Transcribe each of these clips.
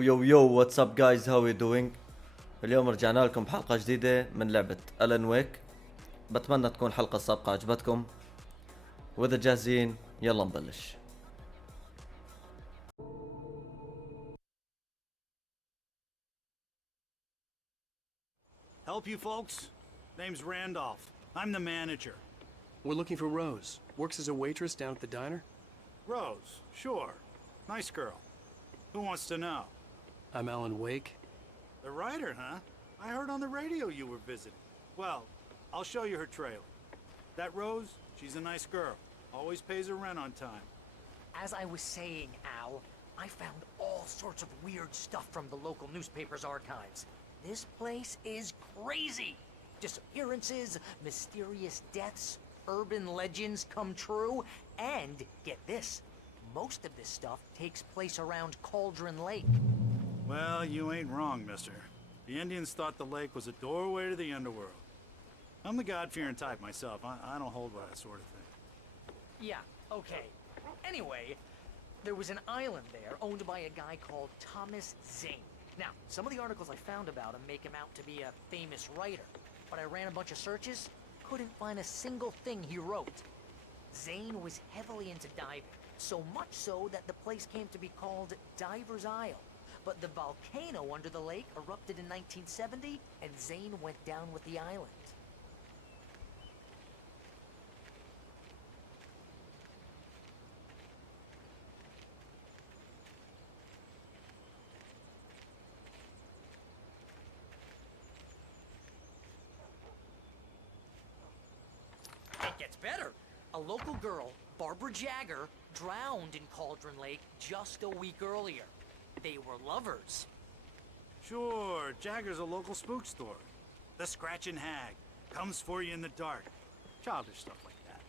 يو يو يو واتس اب جايز هاو يو دوينج. اليوم رجعنا لكم بحلقة جديدة من لعبة ألان ويك. بتمنى تكون الحلقة السابقة عجبتكم، وإذا جاهزين يلا نبلش. Help you folks? Name's Randolph. I'm the manager. We're looking for Rose. Works as a waitress down at the diner. Rose, sure. Nice girl. Who wants to know? I'm Alan Wake. The writer, huh? I heard on the radio you were visiting. Well, I'll show you her trailer. That Rose, she's a nice girl. Always pays her rent on time. As I was saying, Al, I found all sorts of weird stuff from the local newspaper's archives. This place is crazy. Disappearances, mysterious deaths, urban legends come true, and get this, most of this stuff takes place around Cauldron Lake. Well, you ain't wrong, mister. The Indians thought the lake was a doorway to the underworld. I'm the God-fearing type myself. I don't hold with that sort of thing. Yeah, okay. Anyway, there was an island there owned by a guy called Thomas Zane. Now, some of the articles I found about him make him out to be a famous writer, but I ran a bunch of searches, couldn't find a single thing he wrote. Zane was heavily into diving, so much so that the place came to be called Diver's Isle. But the volcano under the lake erupted in 1970, and Zane went down with the island. It gets better. A local girl, Barbara Jagger, drowned in Cauldron Lake just a week earlier. They were lovers. Sure, Jagger's a local spook store. The Scratchin' Hag. Comes for you in the dark. Childish stuff like that.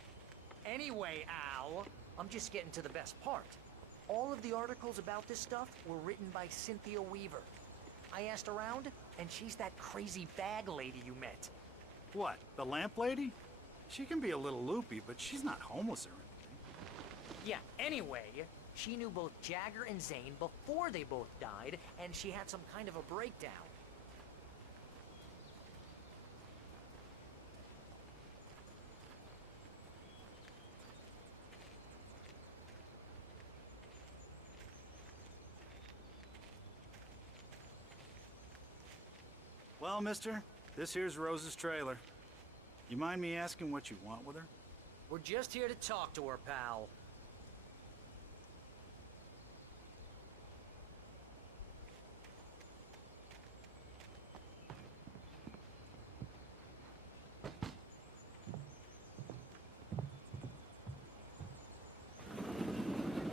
Anyway, Al, I'm just getting to the best part. All of the articles about this stuff were written by Cynthia Weaver. I asked around, and she's that crazy bag lady you met. What, the lamp lady? She can be a little loopy, but she's not homeless or anything. Yeah, anyway, she knew both Jagger and Zane before they both died, and she had some kind of a breakdown. Well, mister, this here's Rose's trailer. You mind me asking what you want with her? We're just here to talk to her, pal.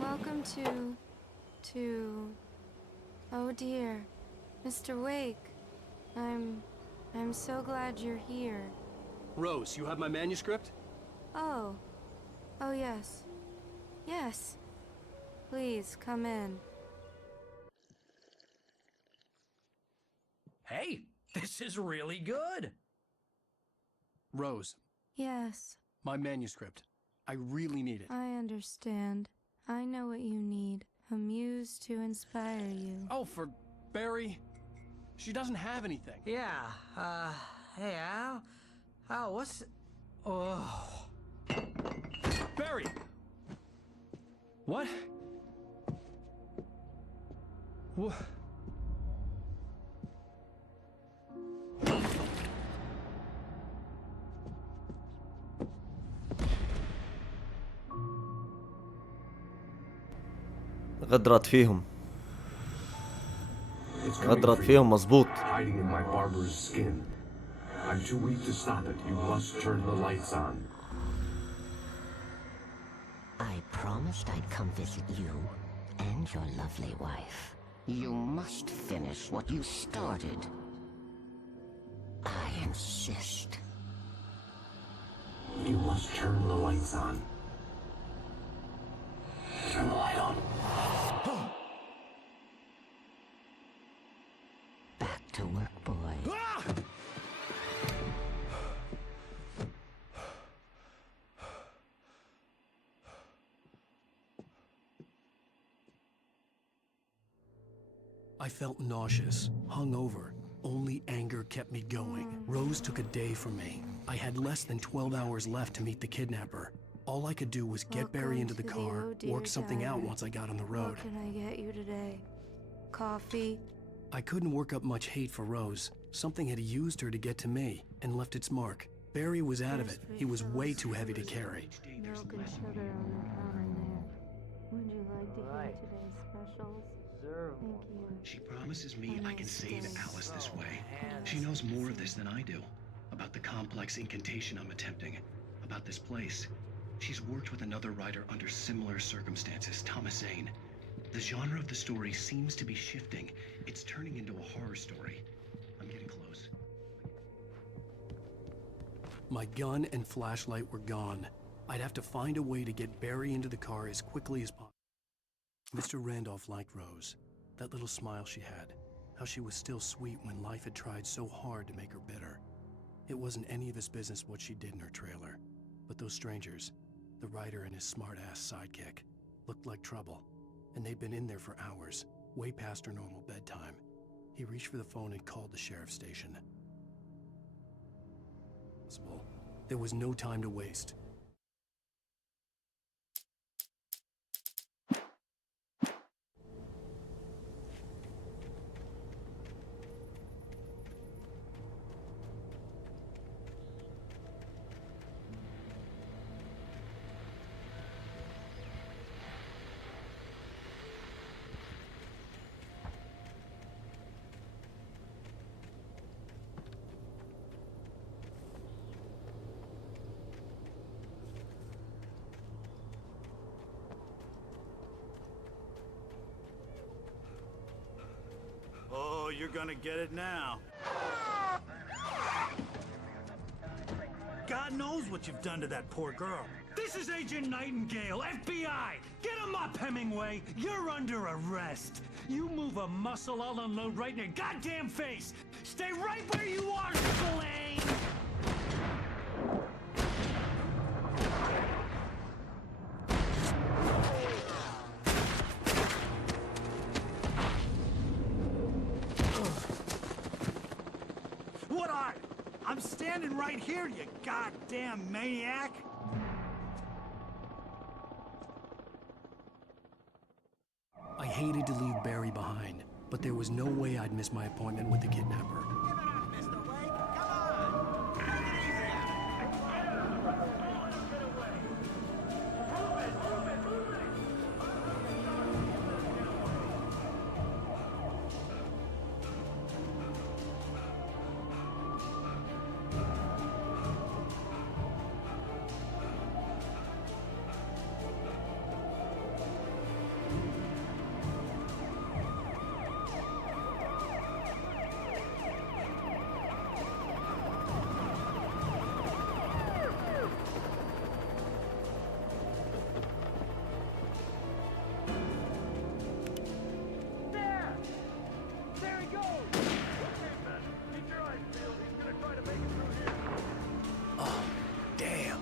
Welcome to... Oh dear, Mr. Wake. I'm so glad you're here. Rose, you have my manuscript? Oh. Oh yes. Yes. Please, come in. Hey, this is really good. Rose, Yes, my manuscript. I really need it. I understand. I know what you need. A muse to inspire you. Oh, for Barry. She doesn't have anything. Yeah, hey, Al? Al, what's... Oh... Barry! What? What? غدرت فيهم مظبوط. Hiding in my barber's skin. I'm too weak to stop it. You must turn the lights on. I promised I'd come visit you and your lovely wife. You must finish what you started. I insist. You must turn the lights on. Turn the light on. Back to work, boy. I felt nauseous, hungover. Only anger kept me going. Rose took a day from me. I had less than 12 hours left to meet the kidnapper. All I could do was get Barry into the car, work something out once I got on the road. What can I get you today? Coffee? I couldn't work up much hate for Rose. Something had used her to get to me and left its mark. Barry was out of it. He was way too heavy to carry. Milk and sugar on the counter in there. Would you like to hear today's specials? Thank you. She promises me And I can save stinks. Alice this way. She knows more of this than I do. About the complex incantation I'm attempting. About this place. She's worked with another writer under similar circumstances, Thomas Zane. The genre of the story seems to be shifting. It's turning into a horror story. I'm getting close. My gun and flashlight were gone. I'd have to find a way to get Barry into the car as quickly as possible. Mr. Randolph liked Rose. That little smile she had. How she was still sweet when life had tried so hard to make her bitter. It wasn't any of his business what she did in her trailer. But those strangers, the writer and his smart-ass sidekick, looked like trouble. And they'd been in there for hours, way past her normal bedtime. He reached for the phone and called the sheriff's station. There was no time to waste. Oh, you're gonna get it now. God knows what you've done to that poor girl. This is Agent Nightingale, FBI! Get him up, Hemingway! You're under arrest! You move a muscle, I'll unload right in your goddamn face! Stay right where you are, Slane! What are you? I'm standing right here, you goddamn maniac! I hated to leave Barry behind, but there was no way I'd miss my appointment with the kidnapper. There he goes! Okay, man. Keep your eyes peeled. He's gonna try to make it through here. Oh, damn.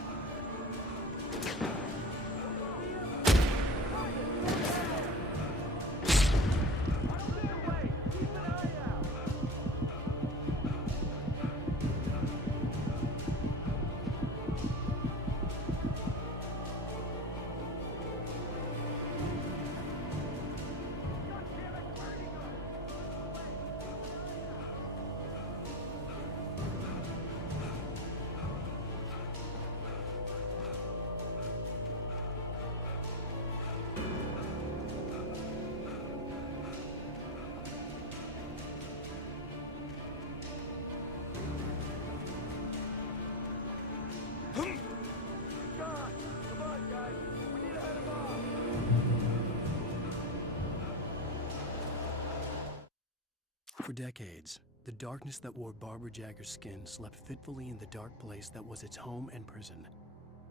For decades, the darkness that wore Barbara Jagger's skin slept fitfully in the dark place that was its home and prison.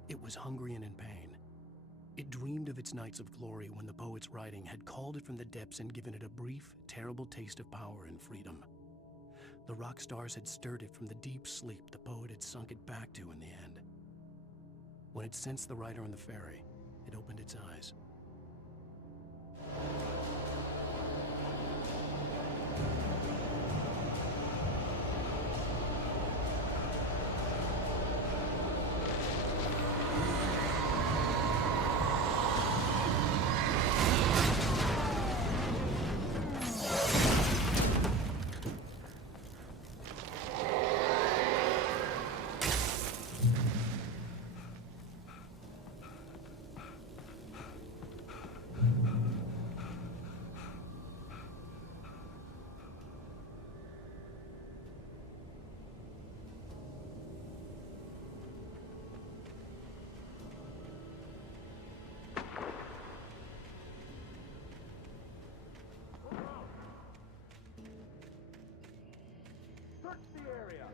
It was hungry and in pain. It dreamed of its nights of glory when the poet's writing had called it from the depths and given it a brief, terrible taste of power and freedom. The rock stars had stirred it from the deep sleep the poet had sunk it back to in the end. When it sensed the writer on the ferry, it opened its eyes. area.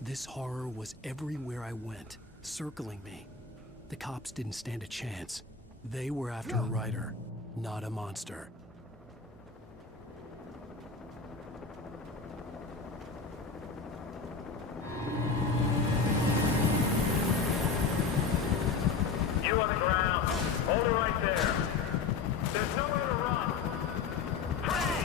This horror was everywhere I went, circling me. The cops didn't stand a chance. They were after a writer, not a monster. You on the ground. Hold it right there. There's nowhere to run. Freeze!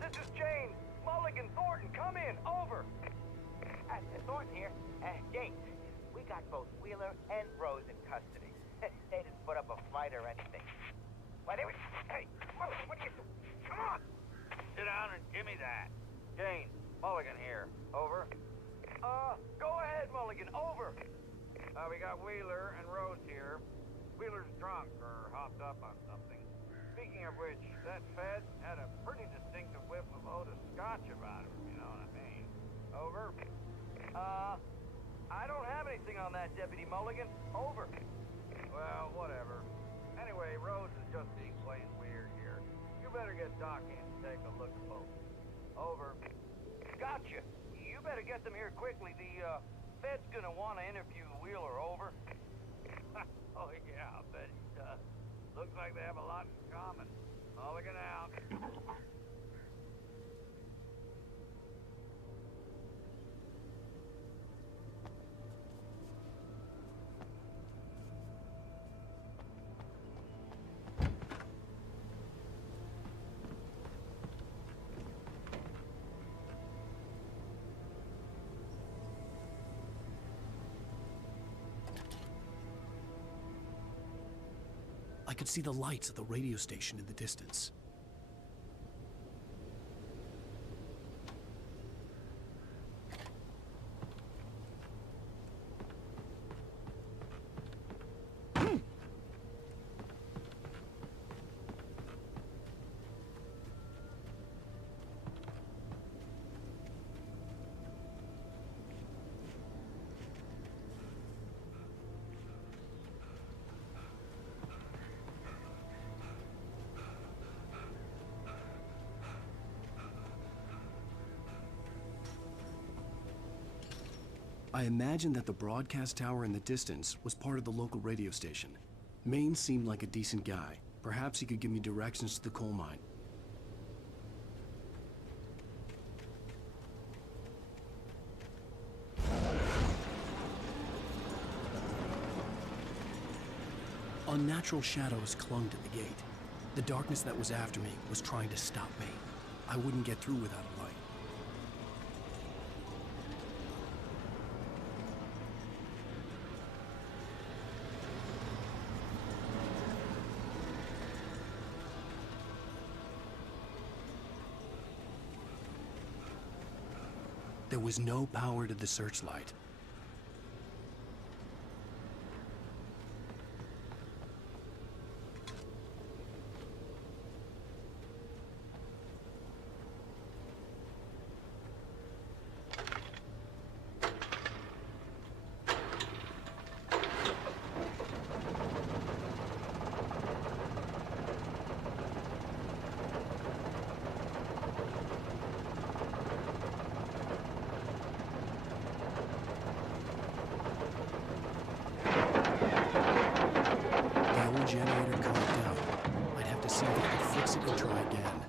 This is Jane. Mulligan, Thornton, come in. Over. Thornton here. Jane, we got both Wheeler and Rose in custody. They didn't put up a fight or anything. Why, they were... Hey, what are you doing? Come on! Sit down and give me that. Jane, Mulligan here. Over. Go ahead, Mulligan. Over. We got Wheeler and Rose here. Wheeler's drunk or hopped up on something. Speaking of which, that Fed had a pretty distinctive whiff of Otis Scotch about him, you know what I mean. Over. I don't have anything on that, Deputy Mulligan. Over. Well, whatever. Anyway, Rose is just being plain weird here. You better get Doc in and take a look at both. Over. Gotcha. You better get them here quickly. The, Fed's gonna want to interview Wheeler. Over. Oh, yeah, I'll bet he does. Looks like they have a lot in common. Mulligan out. I could see the lights of the radio station in the distance. I imagined that the broadcast tower in the distance was part of the local radio station. Maine seemed like a decent guy. Perhaps he could give me directions to the coal mine. Unnatural shadows clung to the gate. The darkness that was after me was trying to stop me. I wouldn't get through without a light. There was no power to the searchlight. exit and try again.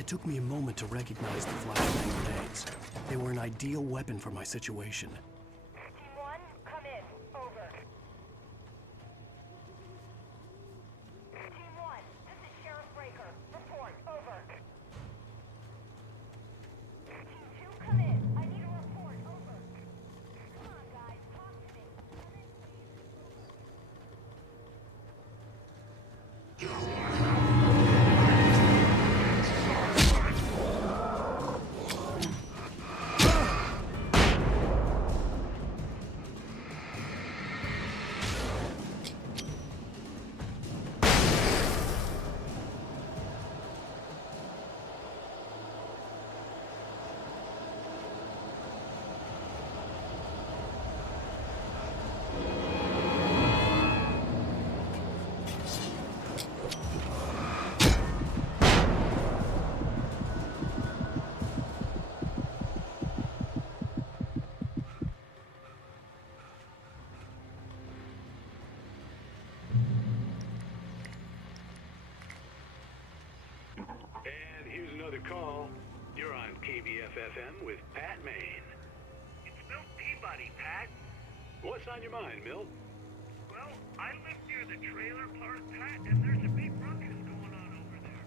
It took me a moment to recognize the flashbang grenades. They were an ideal weapon for my situation. Team 1, come in. Over. Team 1, this is Sheriff Breaker. Report. Over. Team 2, come in. I need a report. Over. Come on, guys. Talk to me. Come in, And here's another call. You're on KBF-FM with Pat Maine. It's Milt Peabody, Pat. What's on your mind, Milt? Well, I live near the trailer park, Pat, and there's a big ruckus going on over there.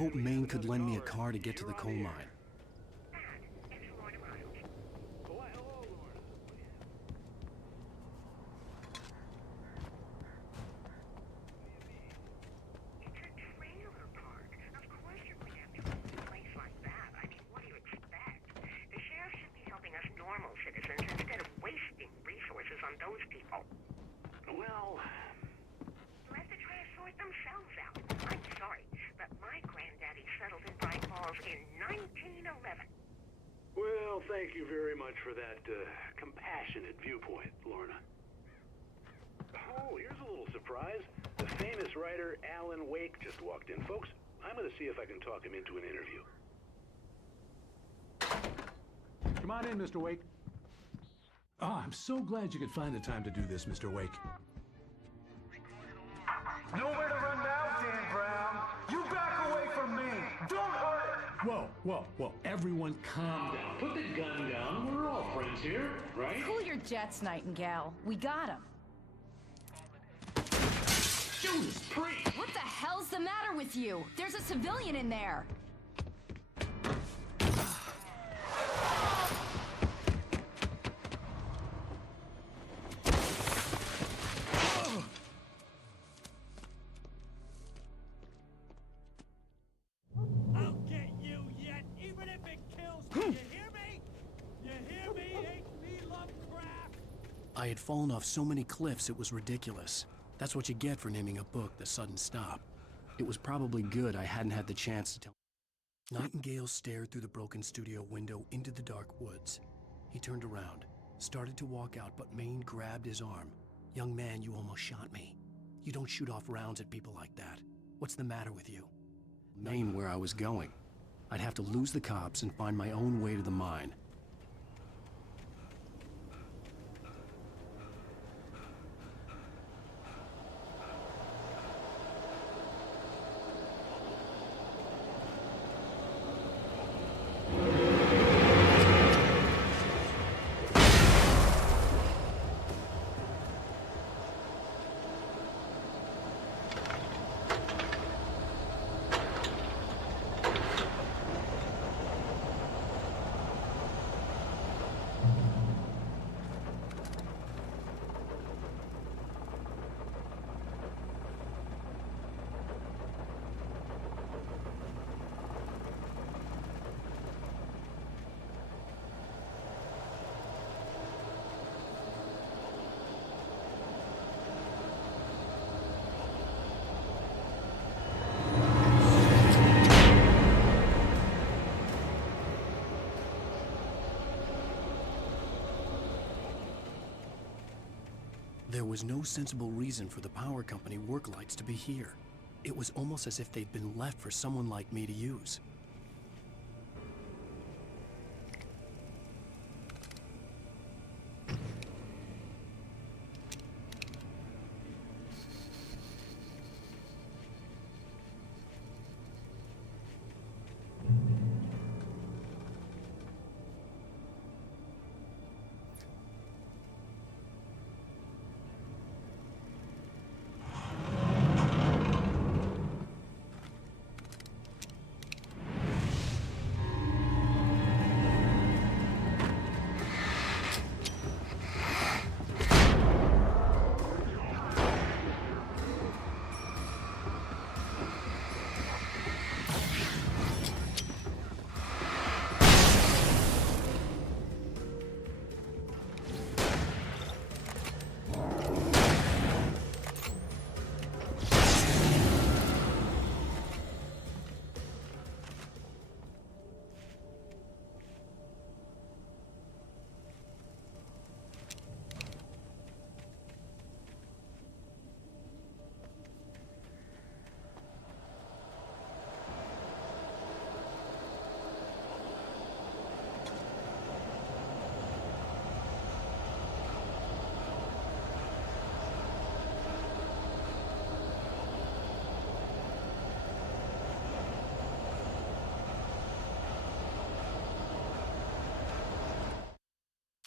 hoped Maine could lend me a car to get to the coal mine. Well, thank you very much for that compassionate viewpoint, Lorna. Oh, here's a little surprise. The famous writer Alan Wake just walked in. Folks, I'm going to see if I can talk him into an interview. Come on in, Mr. Wake. Oh, I'm so glad you could find the time to do this, Mr. Wake. Nowhere to run now, Dan Brown. You back away from me. Don't hurt it. Whoa. Everyone calm down. Put the gun down. We're all friends here, right? Cool your jets, Nightingale. We got him. Judas Priest! What the hell's the matter with you? There's a civilian in there. I'll get you yet, even if it kills me. You hear me? You hear me, H.P. Lovecraft? I had fallen off so many cliffs it was ridiculous. That's what you get for naming a book The Sudden Stop. It was probably good I hadn't had the chance to tell. Nightingale stared through the broken studio window into the dark woods. He turned around, started to walk out, but Maine grabbed his arm. "Young man, you almost shot me. You don't shoot off rounds at people like that. What's the matter with you?" Maine where I was going. I'd have to lose the cops and find my own way to the mine. There was no sensible reason for the power company work lights to be here. It was almost as if they'd been left for someone like me to use.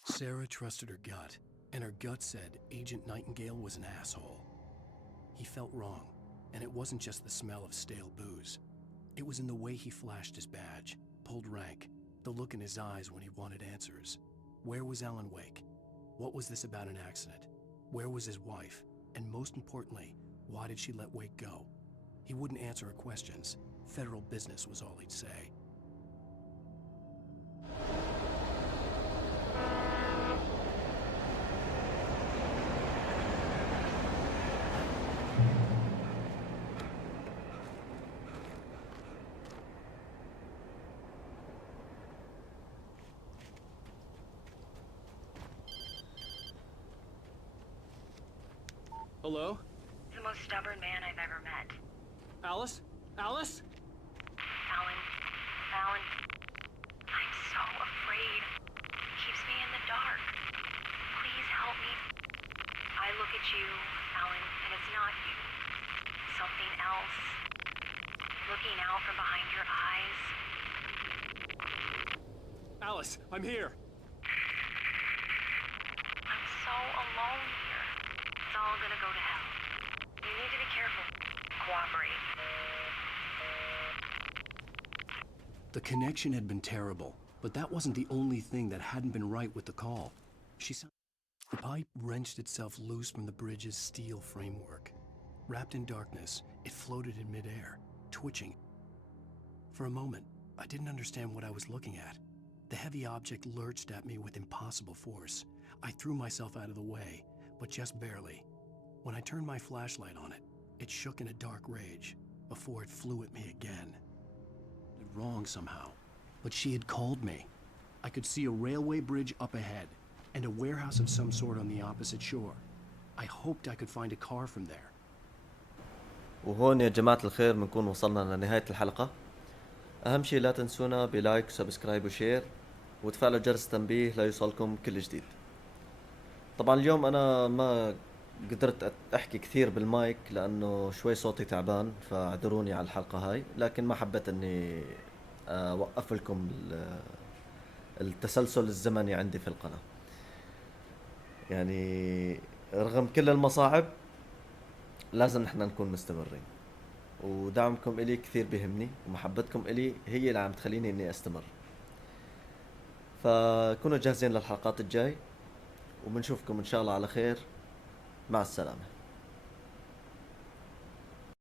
Sarah trusted her gut, and her gut said Agent Nightingale was an asshole. He felt wrong, and it wasn't just the smell of stale booze. It was in the way he flashed his badge, pulled rank, the look in his eyes when he wanted answers. Where was Alan Wake? What was this about an accident? Where was his wife? And most importantly, why did she let Wake go? He wouldn't answer her questions. Federal business was all he'd say. Hello? The most stubborn man I've ever met. Alice? Alice? Alan. Alan. I'm so afraid. He keeps me in the dark. Please help me. I look at you, Alan, and it's not you. Something else. Looking out from behind your eyes. Alice, I'm here. I'm so alone here. It's all gonna go to hell. You need to be careful. Cooperate. The connection had been terrible, but that wasn't the only thing that hadn't been right with the call. The pipe wrenched itself loose from the bridge's steel framework. Wrapped in darkness, it floated in midair, twitching. For a moment, I didn't understand what I was looking at. The heavy object lurched at me with impossible force. I threw myself out of the way, but just barely. When I turned my flashlight on it, it shook in a dark rage before it flew at me again. Wrong somehow, but she had called me. I could see a railway bridge up ahead and a warehouse of some sort on the opposite shore. I hoped I could find a car from there. وهون يا جماعة الخير بنكون وصلنا لنهاية الحلقة. أهم شيء لا تنسونا بلايك وسبسكرايب وشير وتفعلوا جرس التنبيه ليوصلكم كل جديد. طبعا اليوم أنا ما قدرت أحكي كثير بالمايك لأنه شوي صوتي تعبان، فاعذروني على الحلقة هاي، لكن ما حبيت أني أوقف لكم التسلسل الزمني عندي في القناة. يعني رغم كل المصاعب لازم نحن نكون مستمرين، ودعمكم إلي كثير بيهمني، ومحبتكم إلي هي اللي عم تخليني إني أستمر. فكونوا جاهزين للحلقات الجاي، وبنشوفكم إن شاء الله على خير. مع السلامة.